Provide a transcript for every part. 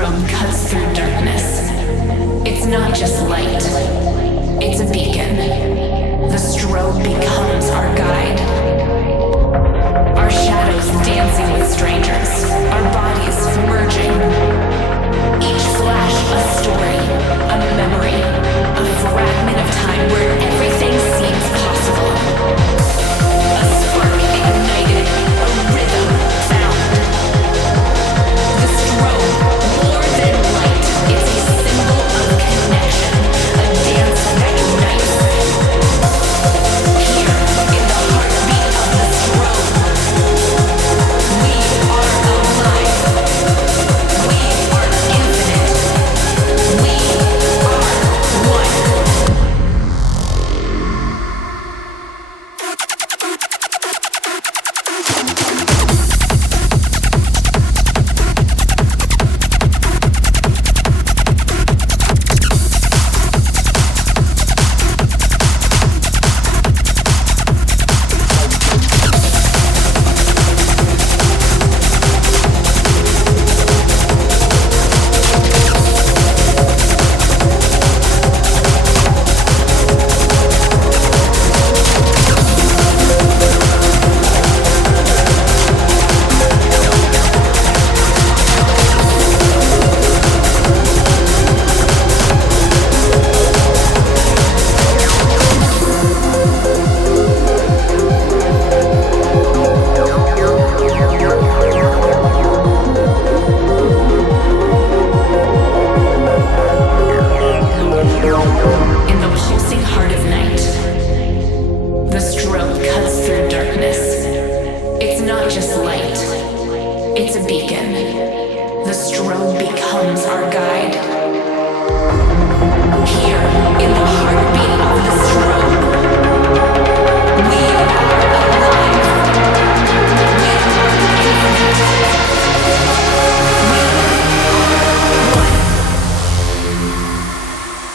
strobe cuts through darkness. It's not just light, it's a beacon. The strobe becomes our guide. Our shadows dancing with strangers, our bodies merging. Each flash a story, a memory, a fragment of time where everything seems possible. A spark ignited, a rhythm found. The strobe, more than light, it's a symbol of connection, a dance that unites. Here, in the heartbeat of the strobe, we are alive. We are infinite. We are one.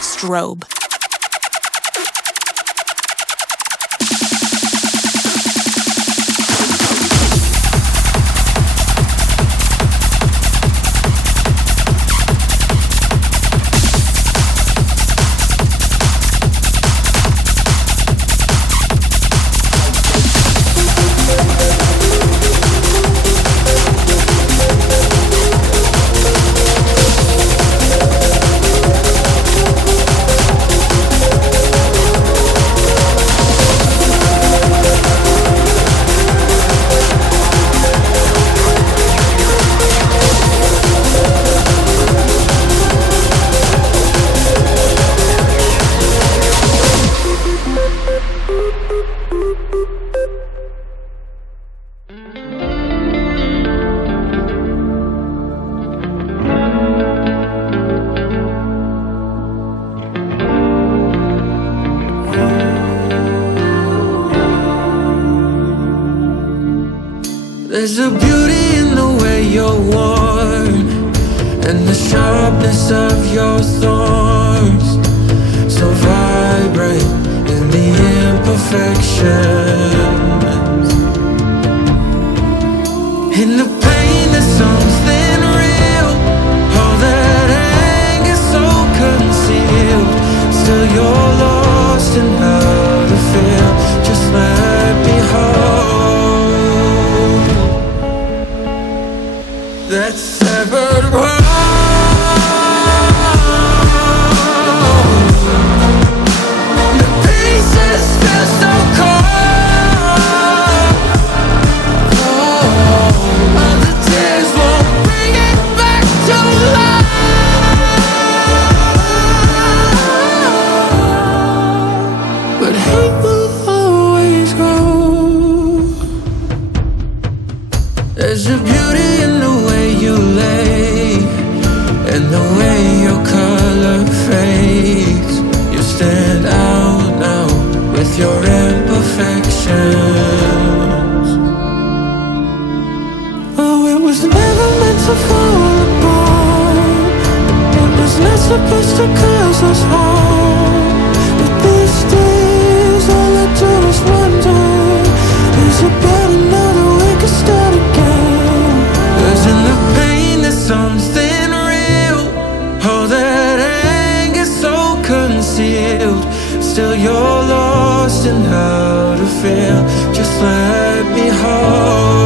Strobe. There's a beauty in the way you're worn, and the sharpness of your thorns, so vibrant in the imperfections. In the pain there's something real, all that anger so concealed. Still you're lost in how to feel, just let me hold that severed world. The pieces feel so cold. All the tears won't bring it back to life. But hate will always grow. There's a beauty in the way you lay, and the way your color fades. You stand out now with your imperfections. Oh, it was never meant to fall apart. It was not supposed to cause us harm. But these days all I do is wonder, is about another we could start again. 'Cause in the pain there's something real. lost in how to feel. Just let me hold